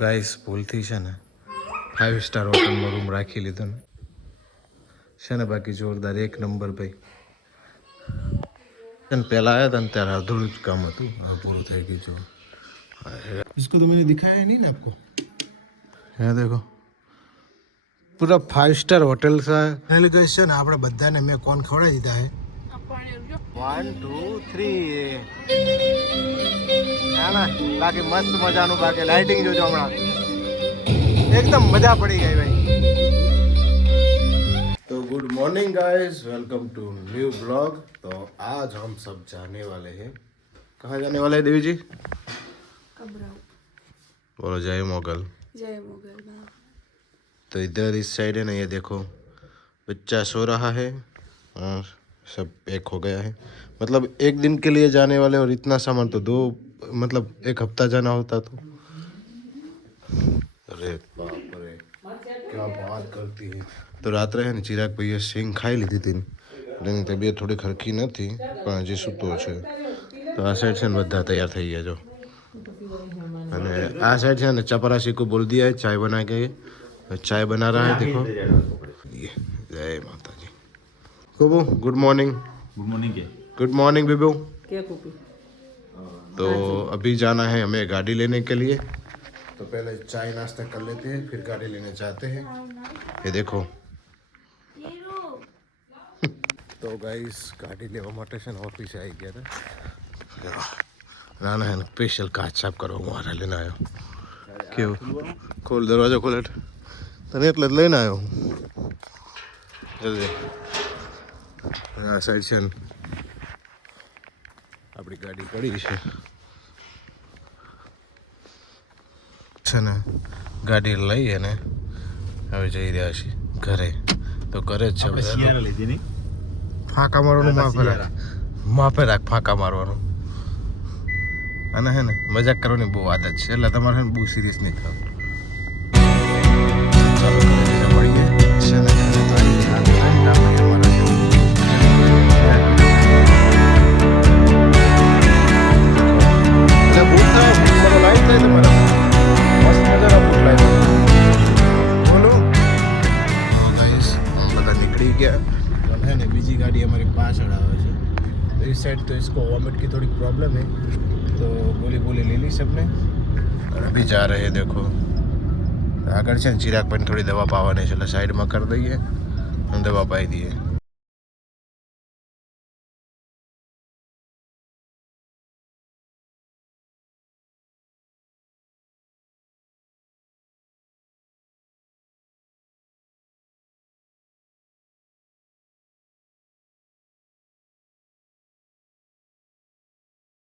Guys ભૂલથી છે ને 5 સ્ટાર હોટલમાં રૂમ રાખી લીધો ને છે ને બાકી જોરદાર એક નંબર ભાઈ પહેલા आया था ત્યારે અધૂરું જ કામ હતું હવે પૂરું થઈ ગયું છે इसको तो मैंने दिखाया नहीं ना आपको है देखो पूरा 5 स्टार होटल सा है गाइस છે ને આપણે બધાને મેં કોણ ખવડાવી દીધા હે 1 2 3 ના બાકી મસ્ત મજાનું બાકી લાઇટિંગ જોજો હમણાં एकदम मजा पड़ी गई भाई। तो good morning guys, welcome to new blog. तो आज हम सब जाने वाले हैं, कहाँ जाने वाले हैं देवी जी? कबराऊ। बोलो जय मोगल। जय मोगल। तो इधर इस साइड है ना, ये देखो बच्चा सो रहा है और सब पैक हो गया है। मतलब एक दिन के लिए जाने वाले और इतना सामान तो मतलब एक हफ्ता जाना होता तो। अरे बाप रे क्या बात करती है। तो रात्रे है ने चिराग भाઈએ સિંગ ખાઈ લીધી હતી, એની તબિયત થોડી ખરખી નથી પણ હજી સૂતો છે। તો આ સાઈડ છે ને બધા તૈયાર થઈ ગયા જો, અને આ સાઈડ છે ને ચपरासी को बोल दिया है चाय बना के, चाय बना रहा है देखो। जय माता जी। कोबू गुड मॉर्निंग। गुड मॉर्निंग क्या? गुड मॉर्निंग बिबू। क्या कॉपी? तो अभी जाना है हमें गाड़ी लेने के लिए, तो पहले चाय नाश्ता कर लेते हैं फिर गाड़ी लेने जाते हैं। ये देखो तो गाइस गाड़ी लेवा માટે છે ને ઓફિસે આવી ગયા હતા। નાના હે સ્પેશિયલ કાચ સાફ કરવા મારે લઈને આવ્યો। કેવું ખોલ દરવાજો ખોલ તને એટલે જ લઈને આવ્યો જલ્દી। આ સાઈડ છે ને આપણી ગાડી પડી છે ને, ગાડી લઈ અને હવે જઈ રહ્યા છીએ ઘરે। તો ઘરે જ છે શિયાળા લીધી નહીં, ફાંકા મારવાનું માપે રાખ ફાંકા મારવાનું। અને હે ને મજાક કરવાની બહુ આદત છે, એટલે તમારે છે ને બહુ સિરિયસ નહીં થવું। ચાલો મળીએ છે ને बीजी गाड़ी हमारी पाछड़ आवे है। तो इस साइड तो इसको वॉमिट की थोड़ी प्रॉब्लम है, तो गोली बोली ले ली सबने और अभी जा रहे हैं। देखो आगे से चिराग पर थोड़ी दवा पावाने चलो साइड में कर दीए, हम दवा पाई दिए।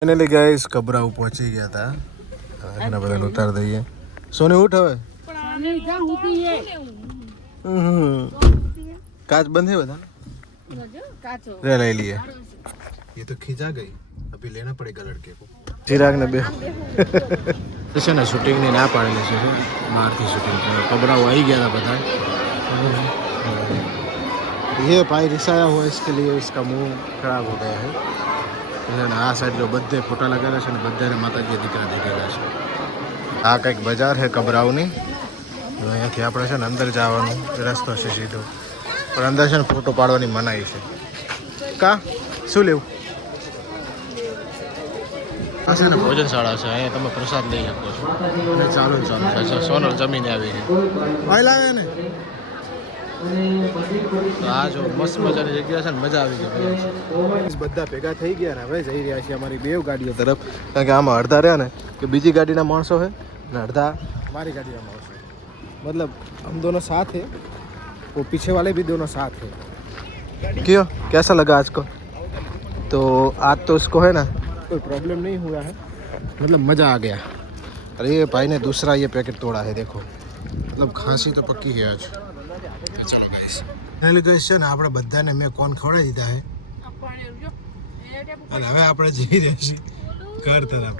फाइनली गाइस कबराऊ पहुंची गया था, एना बदल उतार दઈએ। सोने उठ હવે कांच बंद है बता रे ले लिए। ये तो खींचा गई, अभी लेना पड़ेगा लड़के को। चिराग ने बे છે ને શૂટિંગ ની ના પાડેલી છે, બહારથી શૂટિંગ કબરાऊ આવી ગયા था બધા। ये भाई रिसाया हुआ इसके लिए इसका मुंह खराब हो गया है। आ साइड जो बधे फोटा लगाया है, बधाने माताजी दीकरा दिखेला है। आ कंईक बजार है कबराऊनी, अहींयाथी आपणे छे ने अंदर जवानो रस्तो छे सीधो, पण अंदर छे ने फोटो पाडवानी मनाई छे। का शुं लेवुं? आ छे ने भोजनशाळा छे, अहींया तमे प्रसाद लई શકો છો। અને ચાલુ છે સોનલ જમીને આવી ગઈ ઓઇલ આવે ને। તો આ જો મસ્ત મજાની જગ્યા છે ને, મજા આવી ગઈ। બધા ભેગા થઈ ગયા ને હવે જઈ રહ્યા છીએ અમારી બે ગાડીઓ તરફ, કારણ કે આમાં અડધા રહ્યા ને કે બીજી ગાડીના માણસો છે ને અડધા हमारी गाड़ियाँ माउस है, मतलब हम दोनों साथ है, वो पीछे वाले भी दोनों साथ है। क्यों कैसा लगा आज को? तो आज तो उसको है ना कोई प्रॉब्लम नहीं हुआ है, मतलब मज़ा आ गया। अरे ये भाई ने दूसरा ये पैकेट तोड़ा है देखो, मतलब खांसी तो पक्की है आज। चलो गाइस એટલે ગાઈસ છે ને આપણે બધાને મેં કોણ ખવડાવી દીધા છે અને હવે આપણે જઈ રહ્યા છીએ ઘર तरफ।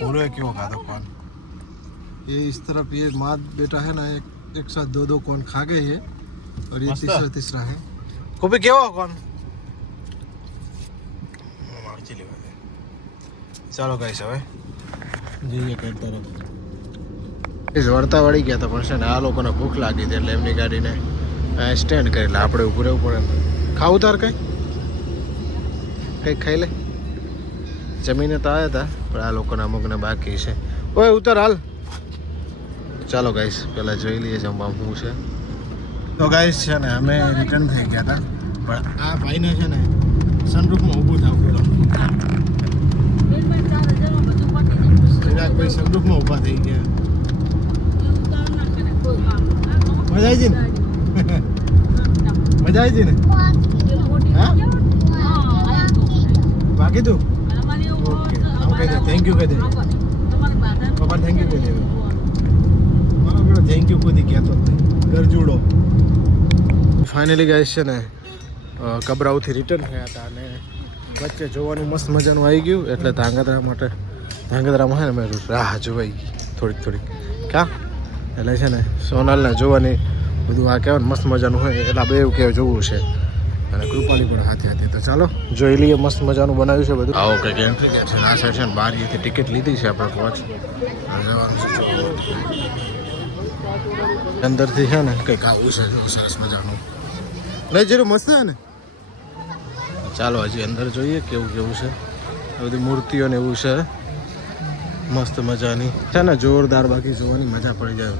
पूरे क्यों खाधो कौन? ये इस तरफ ये माँ बेटा है ना एक साथ दो कौन खा गए हैं और ये तीसरा है। कोई क्या हुआ कौन? चलो गाइस હવે જઈએ ઘર तरफ। વળતા વળી ગયા હતા પણ છે ને આ લોકોને ભૂખ લાગી હતી એટલે એમની ગાડીને સ્ટેન્ડ કરી એટલે આપણે ઊભું રહેવું પડે. ખાવું તાર કંઈ ખાઈ લે. જમીને તો આવ્યા હતા પણ આ લોકોને અમુકને બાકી છે. ઓય ઉતર હાલ. ચાલો ગાઈસ પહેલાં જોઈ લઈએ જમવા શું છે. તો ગાઈસ છે ને અમે રિટર્ન થઈ ગયા હતા પણ આ ભાઈને છે ને સનરૂફમાં ઊભું થવું પડ્યું. ચિરાગભાઈ સનરૂફમાં ઊભા થઈ ગયા. મજા આવી છે ને? મજા આવી છે ને? હા બાકી તું ઓકે આમ કહી દે થેન્ક યુ કહી દે પપ્પા થેન્ક યુ કહી દે. થેન્ક યુ કોઈ કહેતો ઘર જોડો. ફાઇનલી ગાઈસ છે ને કબરાઉથી રિટર્ન થયા હતા અને વચ્ચે જોવાનું મસ્ત મજાનું આવી ગયું એટલે ધાંગધ્રામાં છે ને મેં રાહ જોવાઈ ગઈ થોડીક ક્યાં એટલે છે ને સોનલને જોવાની બધું આ કહેવાય મસ્ત મજાનું હોય એટલે બે એવું કહેવાય જોવું છે અને કૃપાલી પણ હાથે હતી. તો ચાલો જોઈ લઈએ મસ્ત મજાનું બનાવ્યું છે બધું. આવો કંઈક એન્ટ્રી ગયા છે આ સાઈડ છે ને બારીથી ટિકિટ લીધી છે આપણે પહોંચ જવાનું છે. અંદરથી છે ને કંઈક આવું છે સરસ મજાનું નહીં જેરું મસ્ત છે ને. ચાલો હજી અંદર જોઈએ કેવું છે. બધી મૂર્તિઓ ને એવું છે મસ્ત મજાની છે ને જોરદાર. બાકી જોવાની મજા પડી જાય.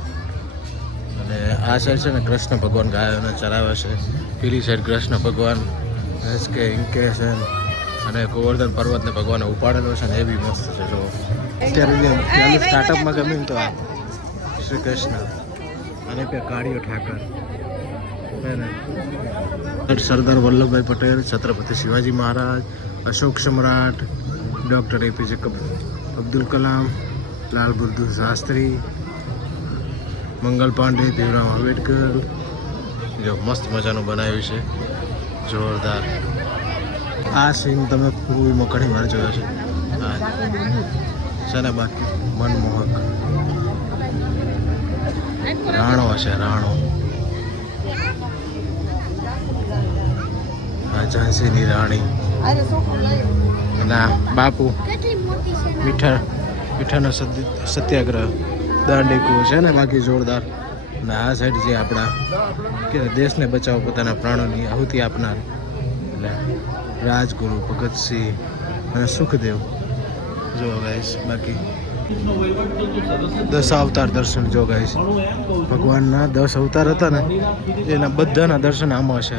અને આ સાઈડ છે ને કૃષ્ણ ભગવાન ગાયોને ચરાવે છે. પેલી સાઈડ કૃષ્ણ ભગવાન કે ઇન્કે છે અને ગોવર્ધન પર્વતને ભગવાને ઉપાડેલો છે ને એ બી મસ્ત છે. જો અત્યારે સ્ટાર્ટઅપમાં ગમે ને તો આ શ્રી કૃષ્ણ અને ત્યાં કાળીઓ ઠાકર છે ને સરદાર વલ્લભભાઈ પટેલ, છત્રપતિ શિવાજી મહારાજ, અશોક સમ્રાટ, ડૉક્ટર APJ અબ્દુલ કલામ, લાલ બહાદુર શાસ્ત્રી, મંગલ પાંડે, ભીમરાવ આંબેડકર. જો મસ્ત મજાનું બનાવ્યું છે જોરદાર. આ સીન તમે મૂવીમાં ઘણી વાર જોયો છે. હા છે ને બાકી મનમોહક રાણો છે રાણો. આ ઝાંસીની રાણી ના બાપુ મીઠાનો સત્યાગ્રહ દાંડીકુ છે ને બાકી જોરદાર. અને આ સાઈડ જે આપણા કે દેશને બચાવવા પોતાના પ્રાણોની આહુતિ આપનાર એટલે રાજગુરુ ભગતસિંહ અને સુખદેવ. જો ગાઈસ બાકી 10 અવતાર દર્શન. જો ગાઈસ ભગવાનના 10 અવતાર હતા ને એના બધાના દર્શન આમાં છે.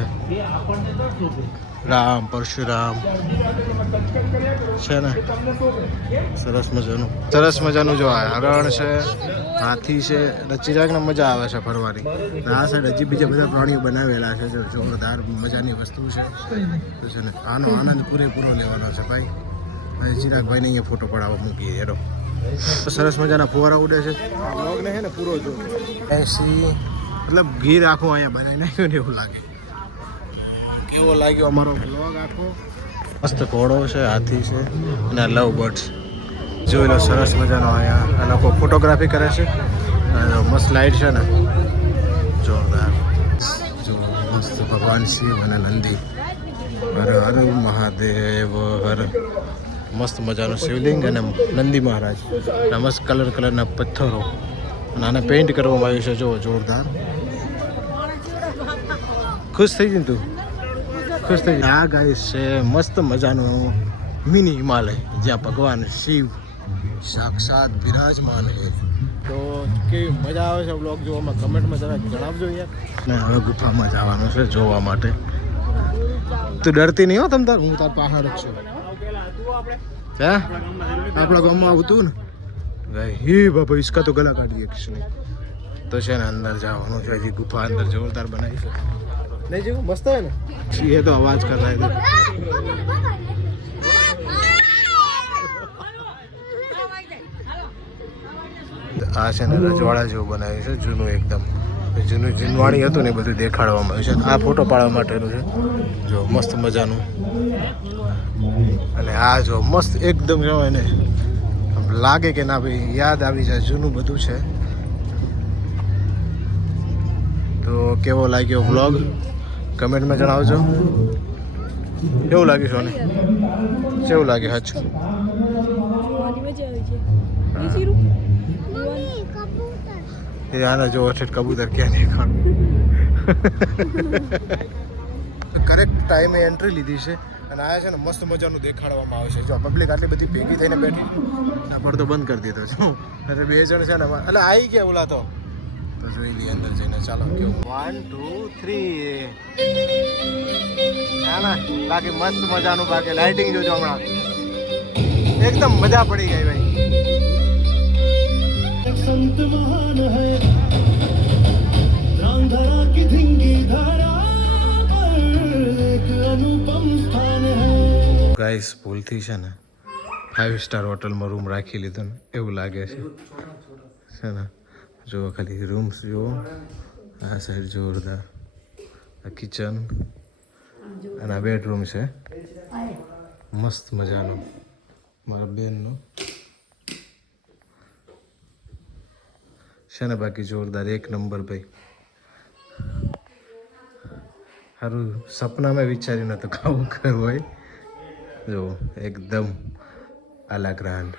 રામ, પરશુરામ છે ને સરસ મજાનું જો આ હરણ છે, હાથી છે એટલે ચિરાગને મજા આવે છે ફરવાની. આ સાઈડ હજી બીજા બધા પ્રાણીઓ બનાવેલા છે જો જોરદાર મજાની વસ્તુ છે ને આનો આનંદ પૂરેપૂરો લેવાનો છે ભાઈ. અને ચિરાગભાઈને અહીંયા ફોટો પડાવવા મૂકી એનો સરસ મજાના ફુવારા ઉડે છે. બ્લોગને છે ને પૂરો જો એસી મતલબ ગીર આખો અહીંયા બનાવી નાખ્યો ને એવું લાગે. કેવો લાગ્યો અમારો બ્લોગ આખો? મસ્ત ઘોડો છે, હાથી છે અને લવ બર્ડ્સ જોઈ લો સરસ મજાનો. અહીંયા આ લોકો ફોટોગ્રાફી કરે છે. મસ્ત લાઇટ છે ને જોરદાર. જો મસ્ત ભગવાન શિવ અને નંદી. હર હર મહાદેવ હર. મસ્ત મજાનો શિવલિંગ અને નંદી મહારાજ. મસ્ત કલરના પથ્થરો અને આને પેઇન્ટ કરવામાં આવ્યું છે જો જોરદાર. ખુશ થઈ ગઈ તું? ખુશ થઈ ગઈ. આ ગાઈસ છે મસ્ત મજાનું મિની હિમાલય જ્યાં ભગવાન શિવ સાક્ષાત બિરાજમાન છે. તો કેવી મજા આવે છે બ્લોગ જોવામાં કમેન્ટમાં જરા જણાવજો યાર. ને હવે ગુફામાં જવાનું છે જોવા માટે. તું ડરતી નહીં હો તમ તાર? હું તાર પહાડ જ છું. હા આપણા ગામમાં આવતું ને ભાઈ હી બાબા इसका तो गला काट दिया किसने. તો છે ને અંદર જવાનું છે. હજી ગુફા અંદર જોરદાર બનાવી છે નહીં જેવું મસ્ત है ना. ये तो आवाज कर रहा है. આ છે ને રજવાડા જેવું બનાવ્યું છે જૂનું એકદમ. જૂનવાણી હતું ને બધું દેખાડવામાં આવ્યું છે. આ ફોટો પાડવા માટેનું છે જો મસ્ત મજાનું. અને આ જો મસ્ત એકદમ કહેવાય ને લાગે કે ના ભાઈ યાદ આવી જાય જૂનું બધું છે. તો કેવો લાગ્યો વ્લોગ કમેન્ટમાં જણાવજો. કેવું લાગ્યું સોની? કેવું લાગે સાચું? એ આના જો છે કબૂતર ક્યાં દેખાણું. કરેક્ટ ટાઈમે એન્ટ્રી લીધી છે અને આ છે ને મસ્ત મજાનું દેખાડવામાં આવે છે. જો પબ્લિક આટલી બધી ભેગી થઈને બેઠી આ પડતો બંધ કરી દીધો છું એટલે 2 જણ છે ને એટલે આવી ગયા ઓલા તો જોઈ લઈએ અંદર જઈને. ચાલો કેવું 1 2 3 હા ના બાકી મસ્ત મજાનું બાકી લાઇટિંગ જોજો હમણાં એકદમ મજા પડી ગઈ ભાઈ. संत महान है ध्रांधरा की धींगी धारा पर एक अनुपम स्थान है. ગાઈસ ભૂલથી છે ને 5 સ્ટાર હોટલમાં રૂમ રાખી લીધો ને એવું લાગે છે ને. જો ખાલી રૂમ્સ જો આ સાઈડ જોરદાર આ કિચન અને આ બેડરૂમ છે મસ્ત મજાનું મારા બેનનું છે ને. બાકી જોરદાર એક નંબર ભાઈ. સારું સપનામાં વિચાર્યું નતું ખાવું કરવું હોય. જો એકદમ આલા ગ્રાન્ડ.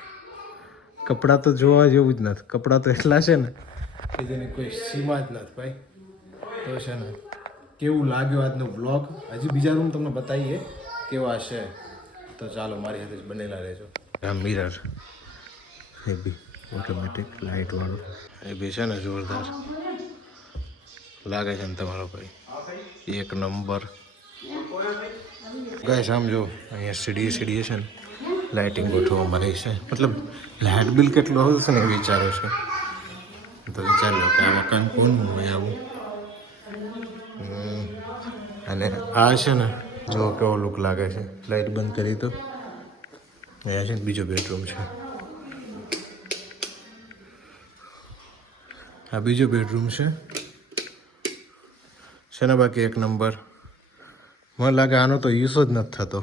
કપડાં તો જોવા જેવું જ નથી. કપડાં તો એટલા છે ને કે જેની કોઈ સીમા જ નથી ભાઈ. તો છે ને કેવું લાગ્યું આજનો વ્લોગ. હજી બીજા રૂમ તમને બતાવીએ કેવા છે. તો ચાલો મારી સાથે જ બનેલા રહેજો. આ મિરર એ બી ઓટોમેટિક લાઇટ વાળું એ બી છે ને જોરદાર લાગે છે ને તમારો ભાઈ એક નંબર. ગાઈસ આમ જો અહીંયા સીડીએ છે ને લાઇટિંગ ગોઠવવામાં આવી છે. મતલબ લાઇટ બિલ કેટલું આવશે ને એ વિચારો છે. તો વિચારી લો કે આ મકાન કોનું હોય આવું. અને આ છે ને જો કેવો લુક લાગે છે. લાઇટ બંધ કરી તો અહીંયા છે ને બીજો બેડરૂમ છે. આ બીજો બેડરૂમ છે ને બાકી એક નંબર. મને લાગે આનો તો યુઝ જ નથી થતો.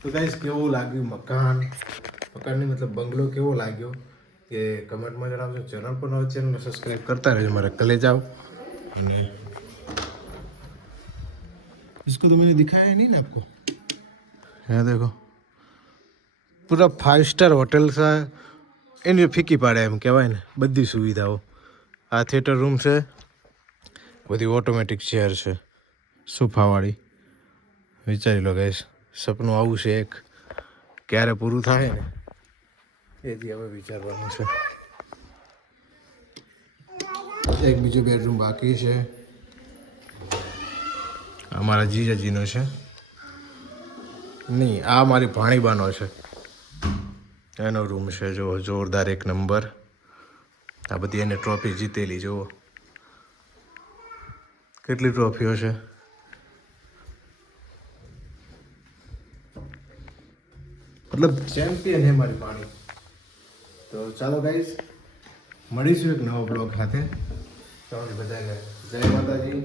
તો ગાઈસ કેવું લાગ્યું મકાનની મતલબ બંગલો કેવો લાગ્યો કે કમેન્ટમાં જણાવજો. ચેનલ પર નવો ચેનલ સબસ્ક્રાઈબ કરતા રહેજો મારા કલે જાઓ. અને इसको तो मैंने दिखाया नहीं ना आपको. यहाँ देखो पूरा 5 स्टार होटल सा એની ફીકી પાડે એમ કહેવાય ને બધી સુવિધાઓ. આ થિયેટર રૂમ છે બધી ઓટોમેટિક ચેર છે સોફાવાળી. વિચારી લો ગાઈસ સપનું આવું છે એક. ક્યારે પૂરું થાય ને એથી હવે વિચારવાનું છે. એક બીજું બેડરૂમ બાકી છે. અમારા જીજાજીનો છે નહીં આ મારી ભાણીબાનો છે. એનો રૂમ છે જો જોરદાર એક નંબર. આ બધી એને ટ્રોફી જીતેલી જુઓ કેટલી ટ્રોફીઓ છે. મતલબ ચેમ્પિયન છે મારી પાણી. તો ચાલો ગાઈઝ મળીશું એક નવો બ્લોગ સાથે. તો બધાને જય માતાજી.